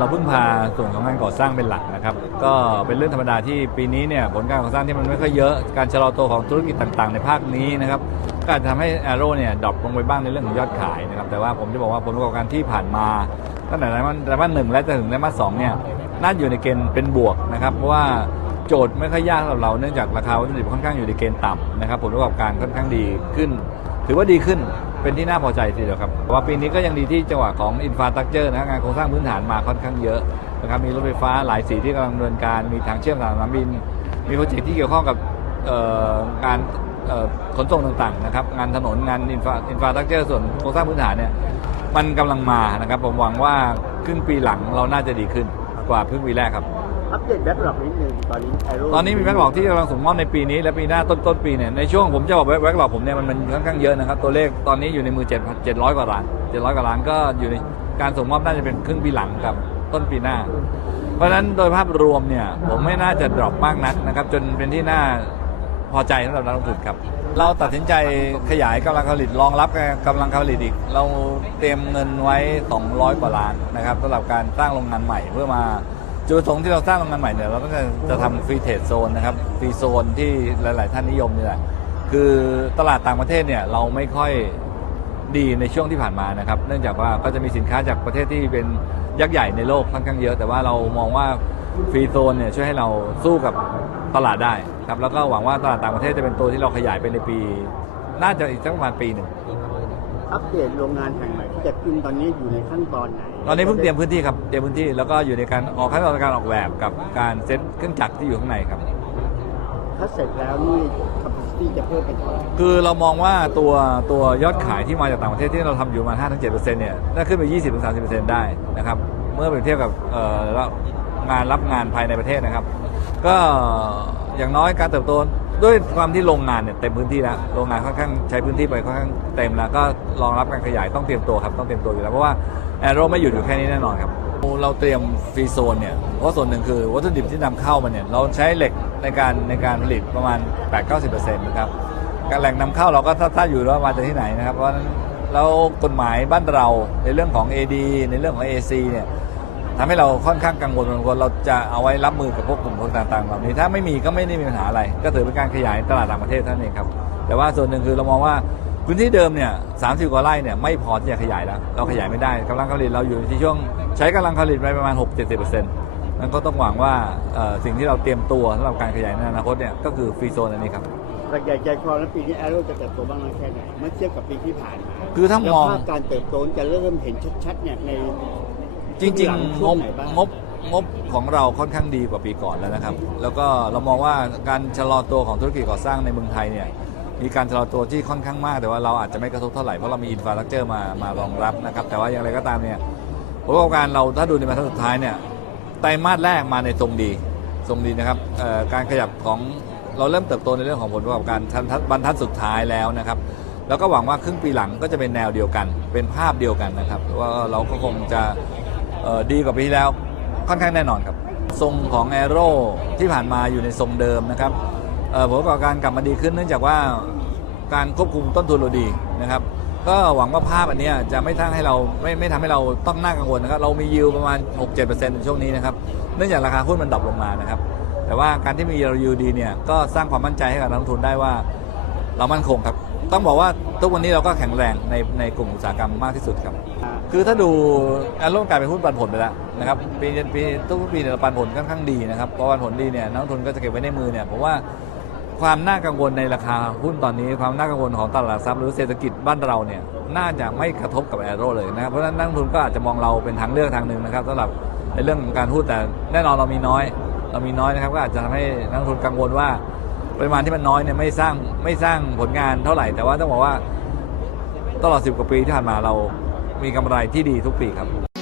เราพึ่งพาส่วนของงานก่อสร้างเป็นหลักนะครับก็เป็นเรื่องธรรมดาที่ปีนี้เนี่ยผลการก่อสร้างที่มันไม่ค่อยเยอะการชะลอตัวของธุรกิจต่างๆ ในภาคนี้นะครับก็อาจจะทำให้ a อโร่เนี่ยดรอปลงไปบ้างในเรื่องของยอดขายนะครับแต่ว่าผมจะบอกว่าผลประกอบการที่ผ่านมาตั้งแต่ไตรมาสไตรมาสหนึ่งและจนถึงไตรมาสสองเนี่ยน่าอยู่ในเกณฑ์เป็นบวกนะครับเพราะว่าโจทย์ไม่ค่อยยากสำหรับเราเนื่องจากราคาวัตถุดิบค่อนข้างอยู่ในเกณฑ์ต่ำนะครับผลประกอบการค่อนข้างดีขึ้น ถือว่าดีขึ้น เป็นที่น่าพอใจทีเดียวครับว่าปีนี้ก็ยังดีที่จังหวะของอินฟาสตรักเจอร์นะงานโครงสร้างพื้นฐานมาค่อนข้างเยอะนะครับมีรถไฟฟ้าหลายสีที่กำลังดำเนินการมีทางเชื่อมสนามบิน มีโปรเจกต์ที่เกี่ยวข้องกับเอ่องานขนส่งต่างๆนะครับงานถนนงานอินฟาอินฟาสตรักเจอร์ส่วนโครงสร้างพื้นฐานเนี่ยมันกำลังมานะครับผมหวังว่าครึ่งปีหลังเราน่าจะดีขึ้นกว่าครึ่งปีแรกครับ อัปเดตแบ็กหลอกนิดนึงตอนนี้ไอโร่ตอนนี้มีแบ็กหลอกที่กำลังส่งมอบในปีนี้ และปีหน้าต้นต้นปีเนี่ยในช่วงผมจะบอกแบ็กหลอกผมเนี่ยมันมันค่อนข้างเยอะนะครับตัวเลขตอนนี้อยู่ในมือ7 700กว่าล้าน700กว่าล้านก็อยู่ในการส่งมอบน่าจะเป็นครึ่งปีหลังกับต้นปีหน้า เพราะฉะนั้นโดยภาพรวมเนี่ยผมไม่น่าจะดรอปมากนักนะครับจนเป็นที่น่าพอใจสำหรับนักลงทุนครับ เราตัดสินใจขยายกำลังผลิตรองรับกำลังการผลิตอีก เราเตรียมเงินไว้ 200 กว่าล้านนะครับสำหรับการสร้างโรงงานใหม่เพื่อมา จุดประสงค์ที่เราสร้างโรงงานใหม่เนี่ยเราก็จะจะทำฟรีเทรดโซนนะครับฟรีโซนที่หลาย ๆ ท่านนิยมนี่แหละคือตลาดต่างประเทศเนี่ยเราไม่ค่อยดีในช่วงที่ผ่านมานะครับ เนื่องจากว่าก็จะมีสินค้าจากประเทศที่เป็นยักษ์ใหญ่ในโลกค่อนข้างเยอะ แต่ว่าเรามองว่าฟรีโซนเนี่ยช่วยให้เราสู้กับตลาดได้ครับแล้วก็หวังว่าตลาดต่างประเทศจะเป็นตัวที่เราขยายไปในปี น่าจะอีกสักประมาณปีหนึ่ง อัปเดตโรงงานแห่งใหม่ที่จะขึ้นตอนนี้อยู่ในขั้นตอนไหนตอนนี้เพิ่งเตรียมพื้นที่ครับเตรียมพื้นที่แล้วก็อยู่ในการออกขั้นตอนการออกแบบกับการเซ็ตเครื่องจักรที่อยู่ข้างในครับ ถ้าเสร็จแล้วนี่ capacity จะเพิ่มเป็นเท่าไหร่คือเรามองว่าตัวตัวยอดขายที่มาจากต่างประเทศที่เราทำอยู่ประมาณ5-7%เนี่ยน่าขึ้นไป20-30%ได้นะครับเมื่อเปรียบเทียบกับเอ่องานรับงานภายในประเทศนะครับ ก็อย่างน้อยการเติบโต ด้วยความที่โรงงานเนี่ยเต็มพื้นที่แล้วโรงงานค่อนข้างใช้พื้นที่ไปค่อนข้างเต็มแล้วก็รองรับการขยายต้องเตรียมตัวครับต้องเตรียมตัวอยู่แล้วเพราะว่าแอโรไม่หยุดอยู่แค่นี้แน่นอนครับเราเตรียมฟรีโซนเนี่ยเพราะส่วนหนึ่งคือวัตถุดิบที่นำเข้ามาเนี่ยเราใช้เหล็กในการในการผลิตประมาณ 8-90%นะครับการแหล่งนำเข้าเราก็ถ้าถ้าอยู่แล้วมาจากที่ไหนนะครับเพราะฉะนั้นแล้วกฎหมายบ้านเราในเรื่องของ AD ในเรื่องของ AC เนี่ย ทำให้เราค่อนข้างกังวลกังวลเราจะเอาไว้รับมือกับพวกกลุ่มคนต่างๆเหล่านี้ ถ้าไม่มีก็ไม่ได้มีปัญหาอะไร ก็ถือเป็นการขยายตลาดต่างประเทศเท่านั้นเองครับ แต่ว่าส่วนหนึ่งคือเรามองว่าพื้นที่เดิมเนี่ย30กว่าไร่เนี่ยไม่พอที่จะขยายแล้ว เราขยายไม่ได้กำลังการผลิตเราอยู่ที่ช่วงใช้กำลังการผลิตไปประมาณ 6-70%นั้นก็ต้องหวังว่าเอ่อสิ่งที่เราเตรียมตัวสำหรับการขยายในอนาคตเนี่ยก็คือฟรีโซนอันนี้ครับแต่ใหญ่ใจความแล้วปีนี้ไอโร่จะเติบโตบ้างน้อยแค่ไหนเมื่อเทียบกับปีที่ผ่านมาคือถ้ามองแล้วภาพการเติบโตจะเริ่มเห็นชัดๆเนี่ยใน จริงๆช่งวงบไหนบ้างงบงบของเราค่อนข้างดีกว่าปีก่อนแล้วนะครับ แล้วก็เรามองว่าการชะลอตัวของธุรกิจก่อสร้างในเมืองไทยเนี่ยมีการชะลอตัวที่ค่อนข้างมาก แต่ว่าเราอาจจะไม่กระทบเท่าไหร่เพราะเรามีอินฟราสตรักเจอร์มามารองรับนะครับแต่ว่าอย่างไรก็ตามเนี่ยผลประกอบการเราถ้าดูในบรรทัดสุดท้ายเนี่ยไตรมาสแรกมาในทรงดีทรงดีนะครับเอ่อการขยับของเราเริ่มเติบโตในเรื่องของผลประกอบการทันทัดบรรทัดสุดท้ายแล้วนะครับแล้วก็หวังว่าครึ่งปีหลังก็จะเป็นแนวเดียวกัน เป็นภาพเดียวกันนะครับว่าเราก็คงจะเอ่อ ดีกว่าปีที่แล้วค่อนข้างแน่นอนครับ ทรงของแอโร่ที่ผ่านมาอยู่ในทรงเดิมนะครับผลประกอบการกลับมาดีขึ้นเนื่องจากว่าการควบคุมต้นทุนเราดีนะครับ ก็หวังว่าภาพอันนี้จะไม่ทั้งให้เราไม่ไม่ทำให้เราต้องน่ากังวลนะครับ เรามียิวประมาณ 6-7%ในช่วงนี้นะครับเนื่องจากราคาหุ้นมันดรอปลงมานะครับ แต่ว่าการที่มีเรายิวดีเนี่ยก็สร้างความมั่นใจให้กับนักลงทุนได้ว่าเรามั่นคงครับ ต้องบอกว่าทุกวันนี้เราก็แข็งแรงในในกลุ่มอุตสาหกรรมมากที่สุดครับ คือถ้าดูแอโร่กลายเป็นหุ้นปันผลไปแล้วนะครับปีปีทุกปีเนี่ยเราปันผลค่อนข้างดีนะครับพอปันผลดีเนี่ยนักทุนก็จะเก็บไว้ในมือเนี่ยผมว่าความน่ากังวลในราคาหุ้นตอนนี้ ความน่ากังวลของตลาดหลักทรัพย์หรือเศรษฐกิจบ้านเราเนี่ยน่าจะไม่กระทบกับแอโร่เลยนะครับเพราะฉะนั้นนักทุนก็อาจจะมองเราเป็นทางเลือกทางหนึ่งนะครับสำหรับในเรื่องของการหุ้นแต่แน่นอนเรามีน้อย เรามีน้อยนะครับก็อาจจะทำให้นักทุนกังวลว่าปริมาณที่มันน้อยเนี่ยไม่สร้างไม่สร้างผลงานเท่าไหร่ แต่ว่าต้องบอกว่าตลอด 10 กว่าปีที่ผ่านมาเรา มีกำไรที่ดีทุกปีครับ